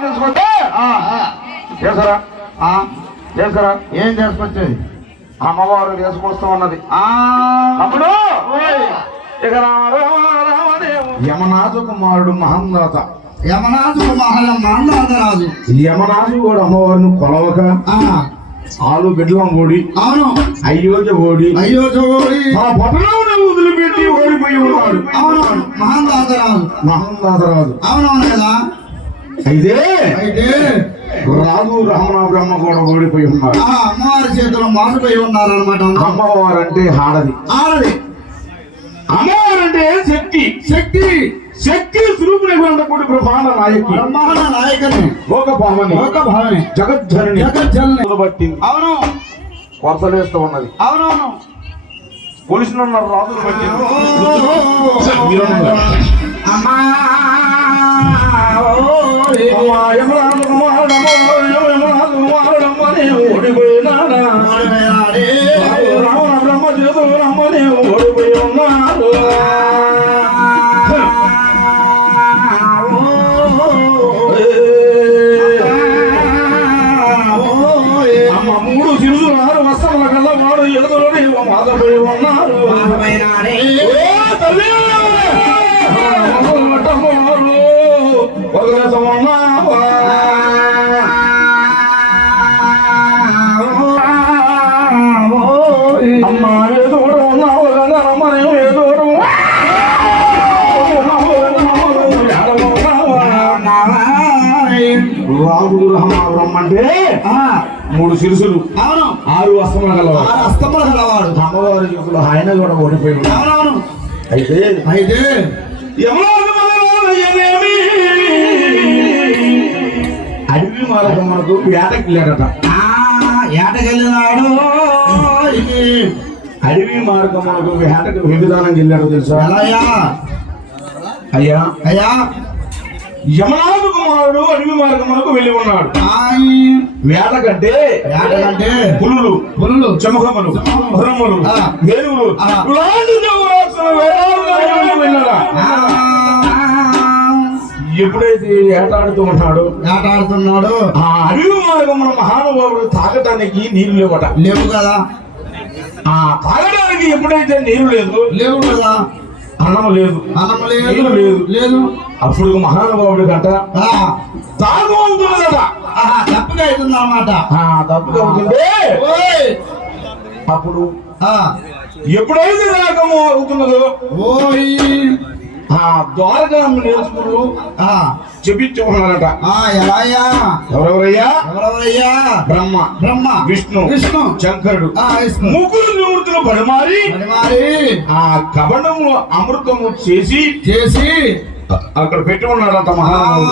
తీసుకుంటే చేసరా ఆ, చేసరా ఏం చేసుకొచ్చేది అమ్మవారు తీసుకొస్తూ ఉన్నది ఆ, అప్పుడు ఓయ్, ఇక రామ రామదేవు యమనాథు కుమారుడు మహందాత. యమనాథు మాందాతరాజు యమనాథు కూడా అమ్మవారిని కొలవక ఆ, ఆలు బిడ్డలం ఓడి అవును. అయోధ్య ఓడి అయ్యో చూడి ఆ పట్టణం వదిలిపెట్టి ఓడిపోయి ఉన్నాడు. అవునవును మహాందాతరాజు. మహందాతరాజు. అవునవును కదా? అయితే అయితే రాజు రమణ బ్రహ్మ కూడా ఓడిపోయి ఉన్నాడు ఆ అమ్మవారి చేతిలో మారిపోయి ఉన్నారనమాట అమ్మవారు అంటే హాడది ఆడది అమ్మవారు అంటే శక్తి. శక్తి శక్తి స్వరూపుని కూడా బ్రహ్మాండ నాయకి బ్రహ్మాండ నాయకని లోక భావని లోక భావని. జగజ్జనని. జగజ్జనని. పట్టింది అవును. కొరసలేస్తూ ఉన్నది. అవునవును కొలిసిన రాజులు పట్టింది. అమ్మా. ఓడిపోయాడే. రావణ బ్రహ్మ చేతులు రమ్మని ఓడిపోయి ఉన్నాడు. మూడు తిరుగులు ఆరు వస్త్రముల కల్లా వాడు ఎదురు మాదపోయి ఉన్నారు అంటే ఆ, మూడు శిరుసులు అవును. ఆరు వస్త్రముల ఆ గలవాడు అస్తములు గలవాడు అమ్మవారి యుగంలో ఆయన కూడా ఓడిపోయి ఉన్నాడు అవునవును. అయితే అయితే అడవి మార్గం మనకు వేటకి వెళ్ళాడట. ఆ ఏటకెళ్ళినాడు అడవి మార్గం మనకు వేటకు విధానం వెళ్ళాడు తెలుసా? ఎలాయా? అయ్యా అయ్యా. కుమారుడు అడవి మార్గం మనకు వెళ్ళి ఉన్నాడు. వేట కంటే పులులు పులులు. చమకములు హరములు ఆ. వేలువులు ఎప్పుడైతే ఏటాడుతూ ఉన్నాడో వేటాడుతున్నాడు ఆ అడవి మార్గమున మహానుభావుడు తాగటానికి నీరు లేవట. లేవు కదా. ఆ తాగడానికి ఎప్పుడైతే నీరు లేదు లేవు కదా. అన్నం లేదు. అన్నం లేదు. లేదు. అప్పుడు మహానుభావుడు గంట తాగు అవుతున్నదట తప్పుగా అవుతుంది అన్నమాట తప్పుగా అవుతుంది. ఓయ్. అప్పుడు ఆ, ఎప్పుడైతే రాగము అవుతున్నదో ఆ ద్వారకా నేర్చుకుడు ఆ, ఎలాయా ఎవరెవరయ్యా? ఎవరయ్యా బ్రహ్మ. బ్రహ్మ. విష్ణు. విష్ణు. శంకరుడు. ముగ్గురు నివృత్తులు పడమారి మరి మరి ఆ కబండము అమృతము చేసి చేసి అక్కడ పెట్టి ఉన్నాడట మహానుభావుడు.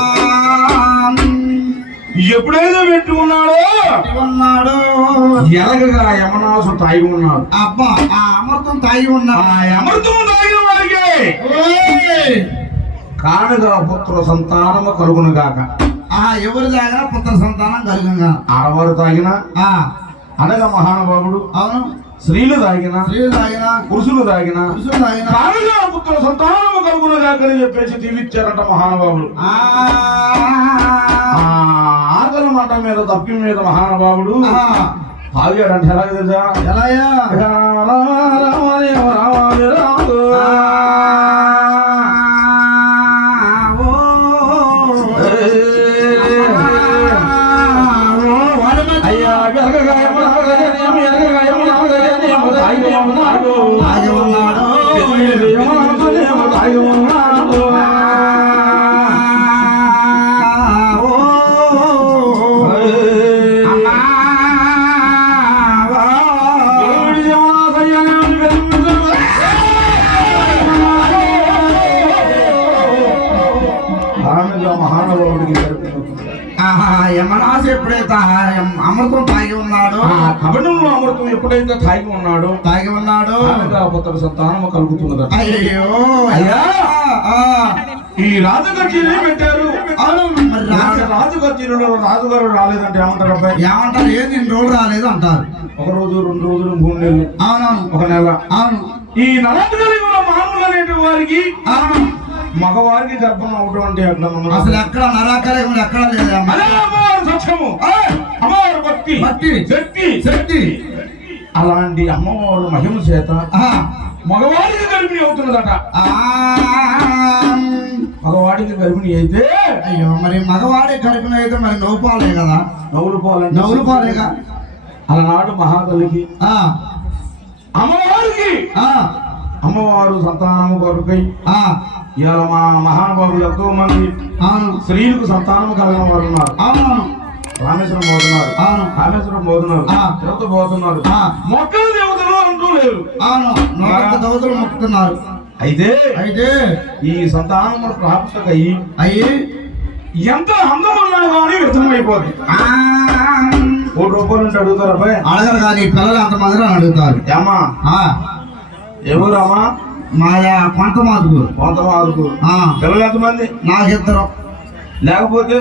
ఆ, ఎప్పుడైతే పెట్టి ఉన్నాడో ఉన్నాడు ఎనగగా యమనాసు తాగి ఉన్నాడు? అబ్బా ఆ అమృతం తాగి ఆ ఉన్నాడు అమృతము తాగిన వారికి ఓయ్! కానుగా పుత్ర సంతానము కలుగును గాక. ఆ ఎవరు తాగినా పుత్ర సంతానం కలుగుగా ఆడవారు తాగిన? ఆ. అనగా మహానుభావుడు. అవును. స్త్రీలు తాగిన స్త్రీలు తాగినా పురుషులు తాగిన పురుషులు తాగినా. కానుగా పుత్ర సంతానము కలుగును చెప్పేసి దీవిచ్చారట మహానుభావుడు. ఆకలి మాట మీద తప్పి మీద మహానుభావుడు తాగాడంటే ఎలాగ తెలుసా? ఎలాయా? రామ రామ రామ రామ ఆ కబడంలో అమృతం ఎప్పుడైతే తాగి ఉన్నాడో తాగి ఉన్నాడు? ఆమెగా పుత్ర సంతానము కలుగుతున్నదట అయ్యో అయ్యా. ఆ, ఈ రాజకక్షిని పెట్టారు? అవును మరి రాజు రాజకక్షిలో రాజుగారు రాలేదంటే ఏమంటారు అబ్బాయి? ఏమంటారు? ఏది? ఇన్ని రోజులు రాలేదు అంటారు. ఒక రోజు రెండు రోజులు మూడు నెలలు. అవునవును. ఒక నెల. అవును. ఈ నలభై మామూలు అనేటి వారికి మగవారికి గర్భం అవడం అంటే అసలు ఎక్కడ నరాకరేములు ఎక్కడ లేదు ఆ, అమ్మవారి భక్తి. భక్తి. శక్తి శక్తి అలాంటి అమ్మవారు మహిమ చేత మగవాడికి గర్భిణి అవుతున్నదట. మగవాడికి గర్భిణి అయితే అయ్యో మరి మగవాడే కడుపున అయితే మరి నవ్వు పాలే కదా? నవ్వులు పాలంటే నవ్వులు పాలేగా అలనాడు మహాతల్లికి ఆ, అమ్మవారికి ఆ, అమ్మవారు సంతానము కొరకై ఇవాళ మా మహానుభావులు ఎంతో మంది స్త్రీలకు సంతానము కలిగిన వారు ఉన్నారు. అవునవును రామేశ్వరం పోతున్నారు. అవును. రామేశ్వరం పోతున్నారు. తిరుపతి పోతున్నారు. మొక్కల దేవతలు అంటూ లేరు. అవును. దవతలు మొక్కుతున్నారు. అయితే అయితే ఈ సంతానము ప్రాప్తకై అయ్యి ఎంత అందమున్నా కానీ వ్యర్థమైపోద్ది కోటి రూపాయలు ఉంటే అడుగుతారు అబ్బాయి? అడగరు కానీ పిల్లలు అంతమంది అని అడుగుతారు. ఏమా ఎవరమ్మా మాయా కొంత మాదుకు కొంత ఆ, పిల్లలు ఎంతమంది? నాకిద్దరు. లేకపోతే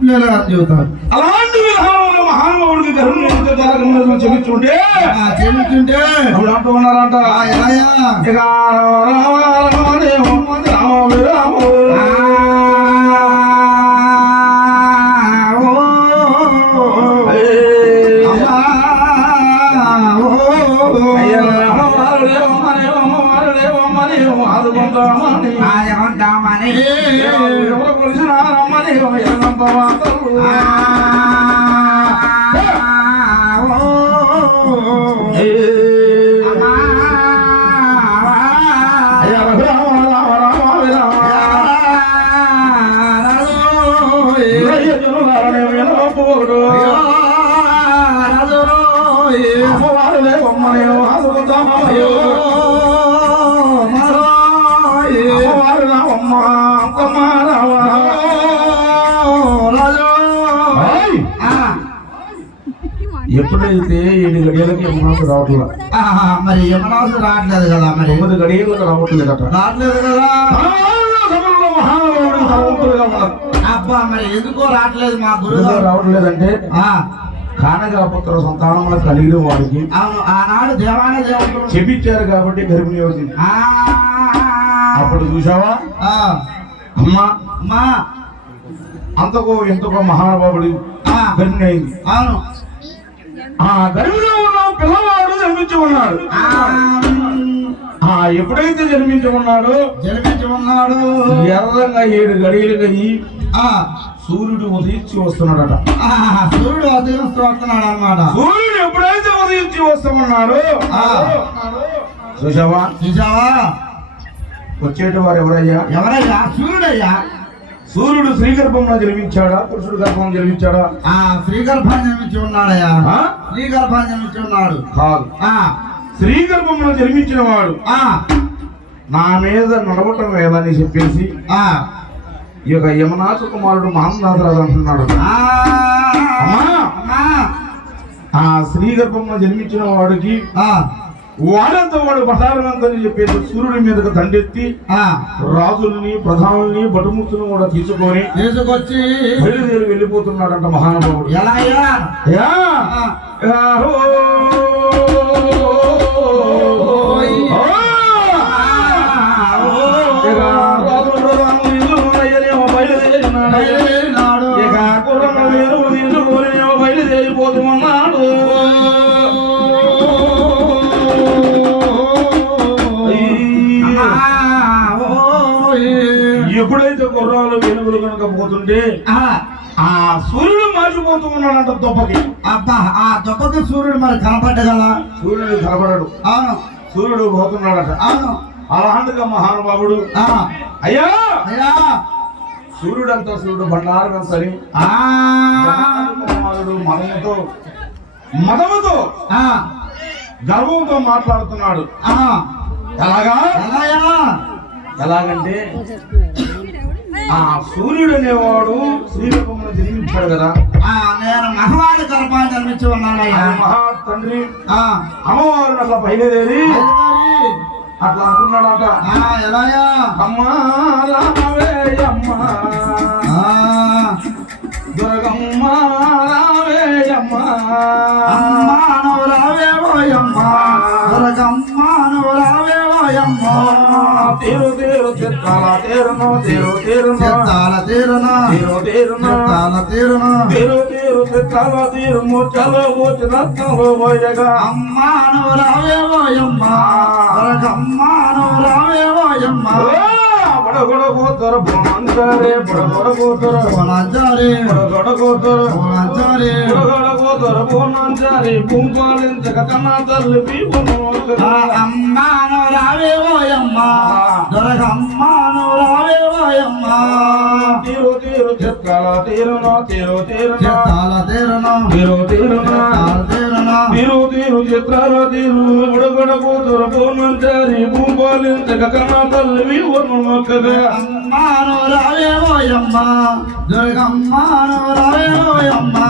పిల్లలు అని చెబుతారు అలాంటి విధానంలో మహానుభావుడికి గర్భం చెప్పించుంటే ఆ, చెబుతుంటే అప్పుడు అంటూ ఉన్నారంట ఇక రామ రామ రామ ఆ, Ah. యమునాథు రావట్లేదు మరి యమనాసు రావట్లేదు కదా మరి? తొమ్మిది గడియలకు రావట్లేదు కదా. భగవంతుడుగా ఉన్నారు అబ్బా మరి ఎందుకో రావట్లేదు మా గురువు రావట్లేదంటే కానగలపుత్ర సంతానములు కలిగిన వాడికి అవును ఆనాడు దేవాన దేవుడు చెప్పించారు కాబట్టి గర్భిణి ఆ, అప్పుడు చూసావా ఆ, అమ్మా అమ్మా. అంతకో ఎంతకో మహానుభావుడు గర్భిణి అయింది. అవును. ఆ గర్భిణిలో ఉన్న పిల్లవాడు జన్మించి ఉన్నాడు. ఎప్పుడైతే జన్మించి ఉన్నాడో జన్మించి ఉన్నాడు. ఎర్రంగా ఏడు గడియలుగా అయ్యి ఆ, సూర్యుడు ఉదయించి వస్తున్నాడట. సూర్యుడు ఉదయిస్తూ వస్తున్నాడు అన్నమాట సూర్యుడు ఎప్పుడైతే ఉదయించి వస్తున్నాడో ఆ. చూసావా? చూసావా? వచ్చేటి వారు ఎవరయ్యా? ఎవరయ్యా? సూర్యుడయ్యా. సూర్యుడు స్త్రీ గర్భంలో జన్మించాడా? పురుషుడు గర్భం జన్మించాడా? ఆ స్త్రీ గర్భాన్ని జన్మించి ఉన్నాడయ్యా. ఆ? స్త్రీ గర్భాన్ని జన్మించి ఉన్నాడు. కాదు. ఆ, స్త్రీ గర్భంలో జన్మించిన వాడు ఆ, నా మీద నడవటం వేదని చెప్పేసి ఆ, ఈ యొక్క యమనాథ కుమారుడు మహంనాథరాజు అంటున్నాడు. ఆ, అమ్మా! అమ్మా, ఆ స్త్రీ గర్భంలో జన్మించిన వాడికి ఆ, వాడంతా వాడు ప్రధానమంతని చెప్పేసి సూర్యుడి మీదకి దండెత్తి ఆ, రాజుల్ని ప్రధానుల్ని బటుముత్తును కూడా తీసుకొని తీసుకొచ్చి బయలుదేరి వెళ్ళిపోతున్నాడంట మహానుభావుడు. ఎలా పోతుంటే ఆ, సూర్యుడు మార్చిపోతూ ఉన్నాడంట దొప్పకి అబ్బా ఆ దెబ్బకి సూర్యుడు మరి కనపడ్డ కదా సూర్యుడు కనబడడు అవును. సూర్యుడు పోతున్నాడట. అవును. అలాంటిగా మహానుభావుడు ఆ, అయ్యా! అయ్యా! సూర్యుడు అంతా సూర్యుడు బండారం కుమారుడు మదముతో మదముతో ఆ, గర్వంతో మాట్లాడుతున్నాడు. ఎలాగా? ఎలాగంటే ఆ సూర్యుడు అనేవాడు శ్రీరూపమును జన్మించాడు కదా. ఆ, నేను మగవాడి గర్భాన్ని జన్మించి ఉన్నానయ్యా ఆ మహా తండ్రి అమ్మవారు అట్లా బయలుదేరి. అట్లా అంటున్నాడంట ఆ, ఎలాయా? అమ్మా రావే అమ్మా. దుర్గమ్మ రావే అమ్మా. అమ్మా. నువ్వు రావేవోయమ్మా దొరకమ్మా నువ్వు రావేవోయమ్మా తీరు తీరు చిత్తాల తీరును తీరు తీరును. చిత్తాల తీరున. తీరు తీరును. చిత్తాల తీరున. తీరు తీరు చిత్తాల తీరు ముచ్చలు మూచి రత్నలు పోయగా. అమ్మాను రావేవోయమ్మ అమ్మను రావేవోయమ్మ బడగొడ కూతురు బొమ్మంటారే బడగొడ కూతురు పొలంజారి బడగొడ కూతురు పొలంజారి బడగొడ బొమ్మంటారి పుంపాలించక కన్నా తల్లి అమ్మాను రావేవోయమ్మ దొరకమ్మాను రావేవోయమ్మ తీరు తీరు చిత్తాల తీరును తీరు తీరును. చిత్తాల తీరున తీరు తీరును. చిత్తాల తీరున. తీరు తీరు చిత్రాల తీరు బుడగొడ కూతురు బొమ్మంటారి పుంపాలించక కన్నా తల్లి పీపును మొక్కగా అమ్మాను రావేవోయమ్మ దుర్గమ్మాను రావేవోయమ్మ ఆ విధానముగా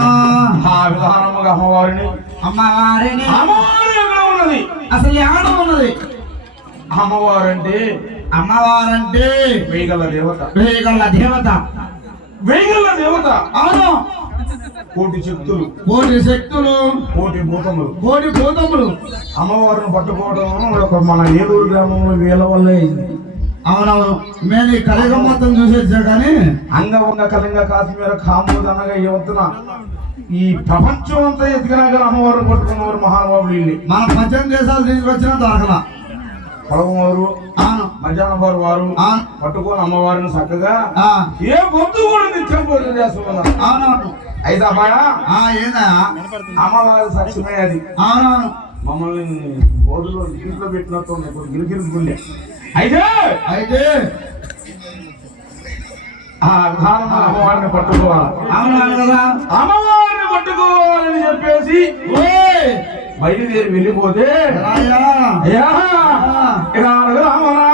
అమ్మవారిని. అమ్మవారిని. అమ్మవారు ఎక్కడ ఉన్నది? అసలు ఏడ ఉన్నది. అమ్మవారంటే? అమ్మవారంటే వేగల దేవత. వేగల దేవత. వేగల దేవత. అవును. కోటి శక్తులు. కోటి శక్తులు. కోటి భూతములు. కోటి భూతములు. అమ్మవారిని పట్టుకోవడం మన ఏలూరు గ్రామంలో వీళ్ళ వల్లే అవునవును. మేము ఈ కలిగ మొత్తం చూసేచ్చా కానీ అంగవంగ కలింగ కాశ్మీర కామోద్ అనగా యువతన ఈ ప్రపంచం అంతా ఎదిగినా కానీ అమ్మవారిని పట్టుకున్నవారు మహానుభావులు వీళ్ళు. మన పద్దెనిమిది దేశాలు తీసుకొచ్చినా దొరకలా. పొలగవారు మధ్యాహ్నం వారు వారు పట్టుకొని అమ్మవారిని చక్కగా ఆ, ఏ పొద్దు కూడా నిత్యం పూజలు చేస్తున్నారు. అయితే అమ్మాయ? అమ్మవారి సాక్ష్యమే అది. మమ్మల్ని బోధులో ఇంట్లో పెట్టినట్టు గిరిగిరించుకుండే అయితే అయితే. ఆ అమ్మవారిని పట్టుకోవాలి. అమ్మవారిని పట్టుకోవాలని చెప్పేసి! బయలుదేరి వెళ్ళిపోతే. అయ్యా ఆ,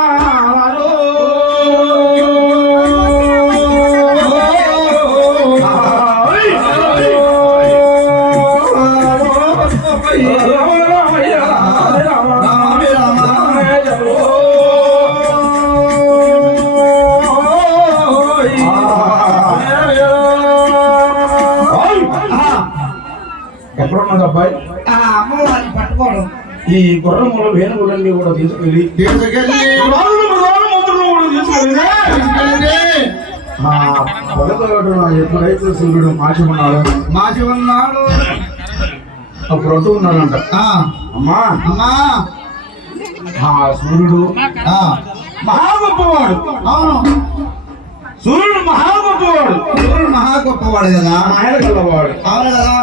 అబ్బాయి? ఆ అమ్మవారిని పట్టుకోవడం. ఈ గుర్రముల వేణువులన్నీ కూడా తీసుకెళ్ళి ఎప్పుడైతే సూర్యుడు మార్చమన్నాడు మాసి ఉన్నాడు. అప్పుడు అంటూ ఉన్నాడంట. ఆ, అమ్మా. అమ్మా. ఆ సూర్యుడు ఆ, మహా గొప్పవాడు అవును. సూర్యుడు మహా గొప్పవాడు దేవుడు మహా గొప్పవాడు కదా. ఆయన గల్లవాడు అవును కదా.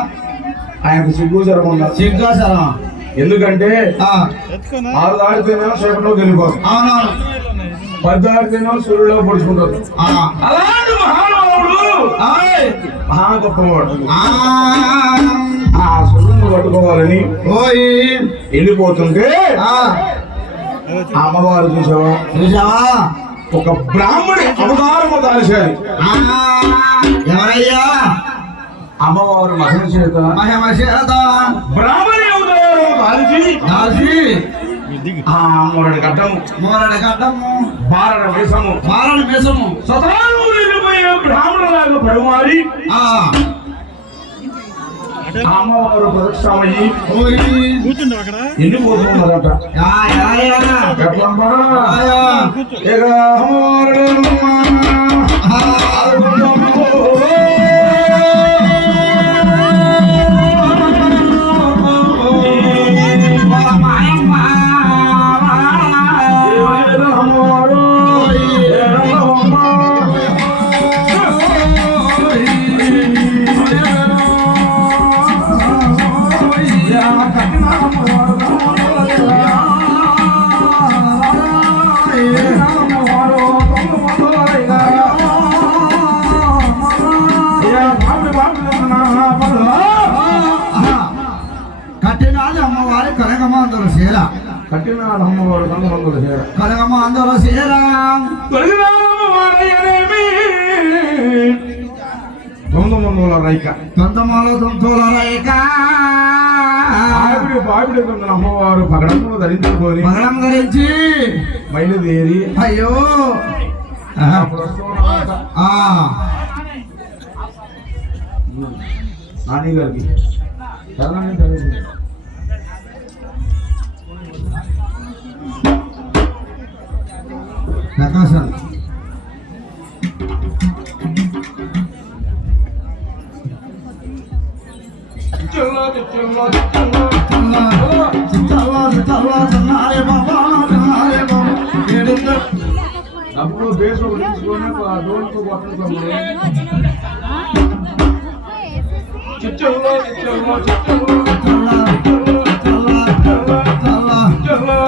ఆయనకు సిగ్గుచరం ఉన్నది సిగ్గాసరం ఎందుకంటే ఆ, ఆరు దాటితేనేమో సేపట్లో వెళ్ళిపోదు పది దాటితేనేమో సూర్యుడిలో పొడుచుకుంటారు ఆ, అలాంటి మహానుభావుడు ఆయ్. మహా గొప్పవాడు ఆ, ఆ సూర్యుడిని పట్టుకోవాలని వెళ్ళిపోతుంటే అమ్మవారు చూసావా? చూసావా? ఒక బ్రాహ్మణి అవతారము దాల్చారు ఎవరయ్యా? అమ్మవారు మహిళ చేత మహిమ చేత బ్రాహ్మణి అవతారం దాసి ఆ మూరడి గడ్డము. మూరడి గడ్డము. బారడ వేషము సతాను వెళ్ళిపోయే బ్రాహ్మణులాగా పరుమారి ఆ, అమ్మవారు ప్రదక్షిణమయ్యి. ఇక అమ్మవారు. కట్టిన అమ్మవారు కనుమందులు చేర కనకమాందరు శీల తొమ్మిది మందుల రైక. ఆవిడ బావిడ కొందరు అమ్మవారు పగడము ధరించుకొని మగళం గురించి బయలుదేరి అయ్యో. నాని గారికి చదవండి, చదవండి. ప్రకాశం చిల్లో చిల్లో చిల్లో డబ్బులు బేసు తీసుకొని డోల్కు కొట్టడం చిచ్చల్లో చిచ్చల్లో చిచ్చల్లో చిల్లో చిల్లో బాబో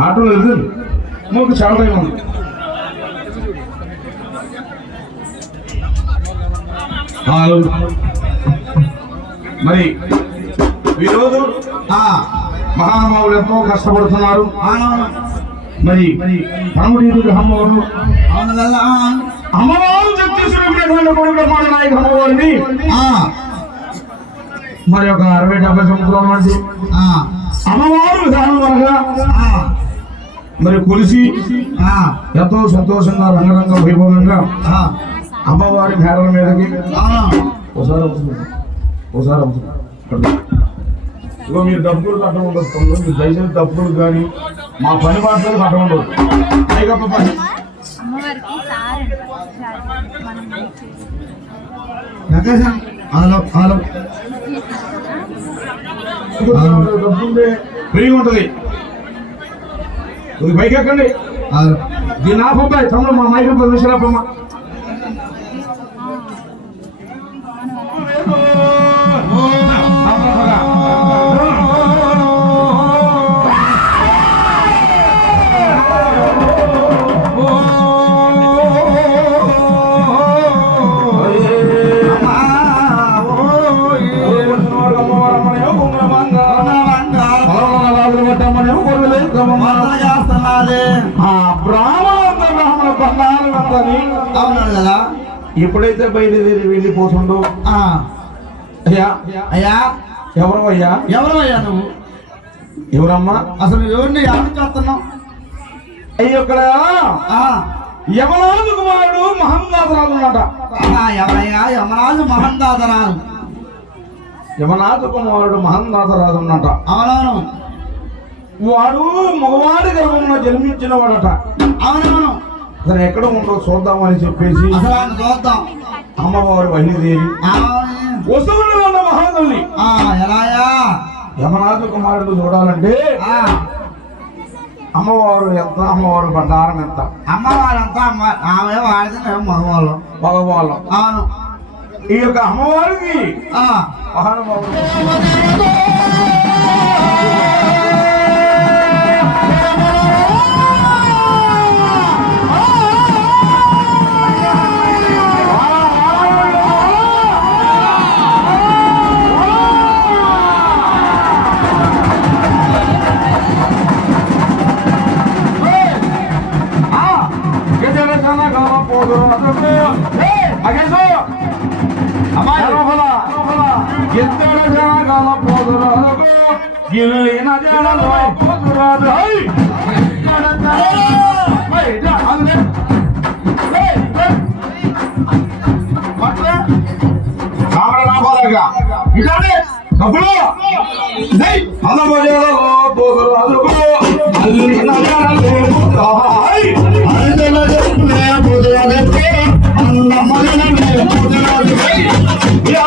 ఆటోలో వెళ్తుంది మూడు చాలా టైం ఉంది మరి ఈరోజు ఆ, మహానుభావులు ఎంతో కష్టపడుతున్నారు. మరి పరమడీరు అమ్మవారు అవును అమ్మవారు చెప్తేటువంటి కొడుకు మన నాయక అమ్మవారిని. ఆ, మరి ఒక అరవై డెబ్బై సంవత్సరాల నుంచి అమ్మవారు విధానం ఆ, మరి కొలిసి ఎంతో సంతోషంగా రంగరంగ వైభవంగా అమ్మవారి మేడల మీదకి. ఒకసారి అవుతుంది ఒకసారి అవుతుంది ఇగో మీరు డబ్బులు కట్ట ఉండొచ్చు మీరు దయచేసి డబ్బులు కానీ మా పని పాటలు కట్ట ఉండదు. పైగప్ప పని హలో డబ్బు ఉంటే ఫ్రీగా ఉంటుంది. ఇది పైకి ఎక్కండి. దీన్ని ఆపబ్బాయి తమ్ముడు మా మైకి పది నిమిషాలు ఆపమ్మా అంతని అవునాడు కదా. ఎప్పుడైతే బయలుదేరి వెళ్ళిపోతుండో? ఆ, అయ్యా అయ్యా. ఎవరు అయ్యా? ఎవరు అయ్యా నువ్వు? ఎవరమ్మా? అసలు ఎవరిని ఎవరిని చేస్తున్నావు? అయ్యి ఇక్కడ ఆ, యమనాథు కుమారుడు మహమ్మదాసరాలు ఉన్నట ఆ, ఎవరయ్యా? యమరాజు మహందాదరాలు యమనాథు కుమారుడు మహమ్మదాసరాజు ఉన్నట అవునవును. వాడు మగవాడి గర్భంలో జన్మించిన వాడట అవునవును. అతను ఎక్కడ ఉందో చూద్దామని చెప్పేసి అమ్మవారు బయలుదేరి ఉన్న మహాదేవుని యమనాథు కుమారుడు చూడాలంటే ఆ, అమ్మవారు ఎంత అమ్మవారు బండారం ఎంత? అమ్మవారంతా అమ్మ ఆమె వాడితే మగవాళ్ళం. మగవాళ్ళం. అవును. ఈ యొక్క అమ్మవారికి ఆ, మహానుభావుడు గిల్లిన జడలో పోతురాదు కప్పులు అందమో జడలో Ya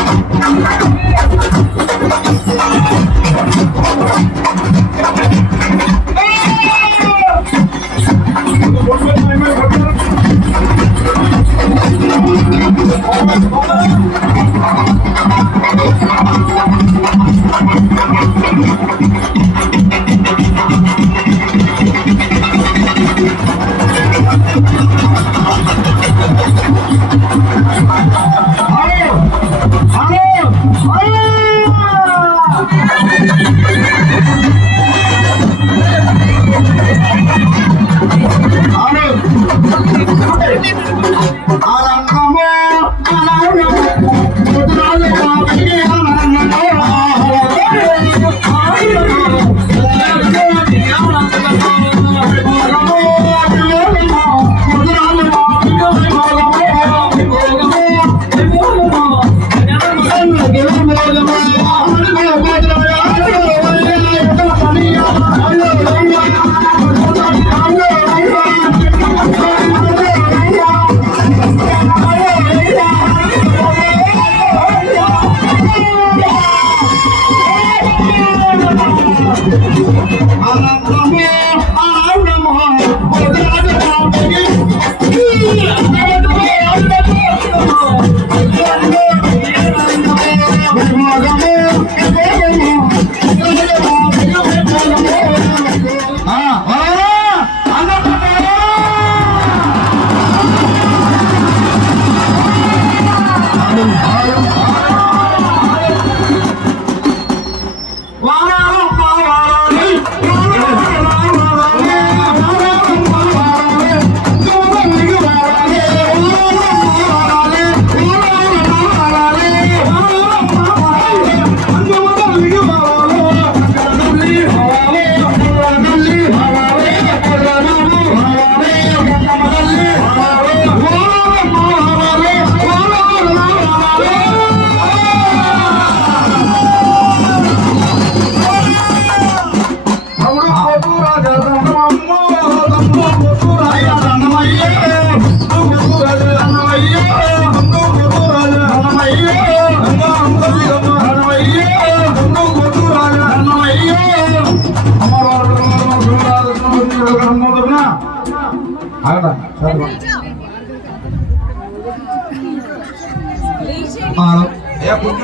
Thank you.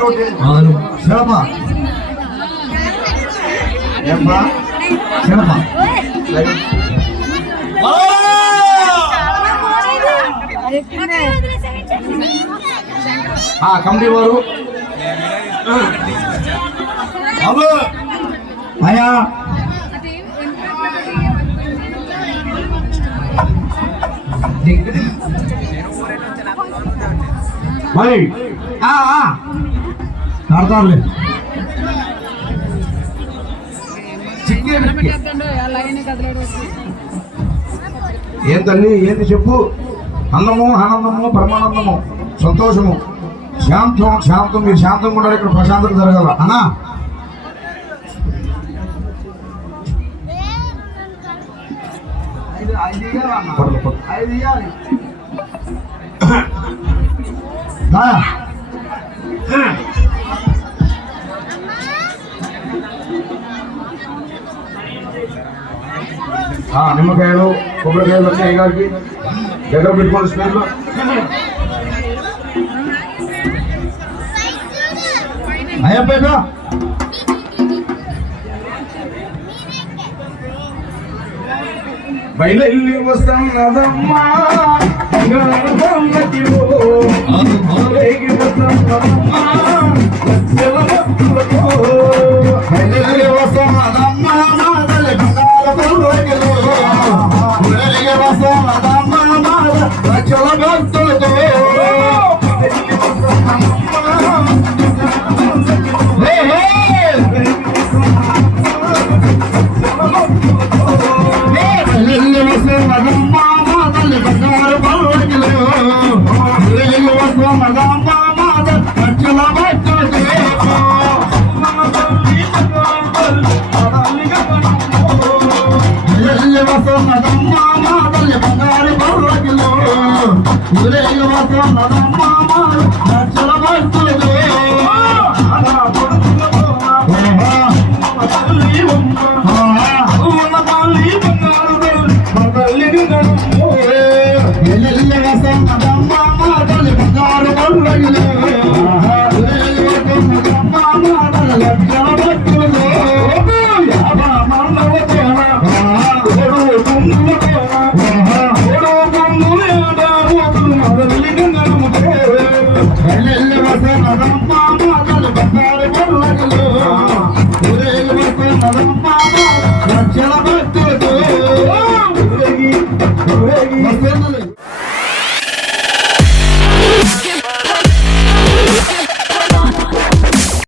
శిలప శిలప ఆ కమిటీ వారు. అయ్యా మరి కడతారులే ఏం తల్లి ఏంటి చెప్పు? అన్నము ఆనందము పరమానందము సంతోషము శాంతం శాంతం మీరు శాంతంగా ఉండాలి ఇక్కడ ప్రశాంతత జరగాల. అన్నా. పర్లే, నిమ్మకాయలు కొబ్బరికాయలు వచ్చాయి గారికి. దగ్గర పెట్టుకోండి స్మెల్ అయ్యప్పేట బయలెల్లి వస్తాం కదమ్మా గణపతి వస్తాం కదమ్మా వస్తాం కదమ్మా వస్తున్నదమ్మా మా తల్లి బంగారు పల్లకిలో ఊరేగి వస్తున్నదమ్మా మా లక్షల వస్తువులు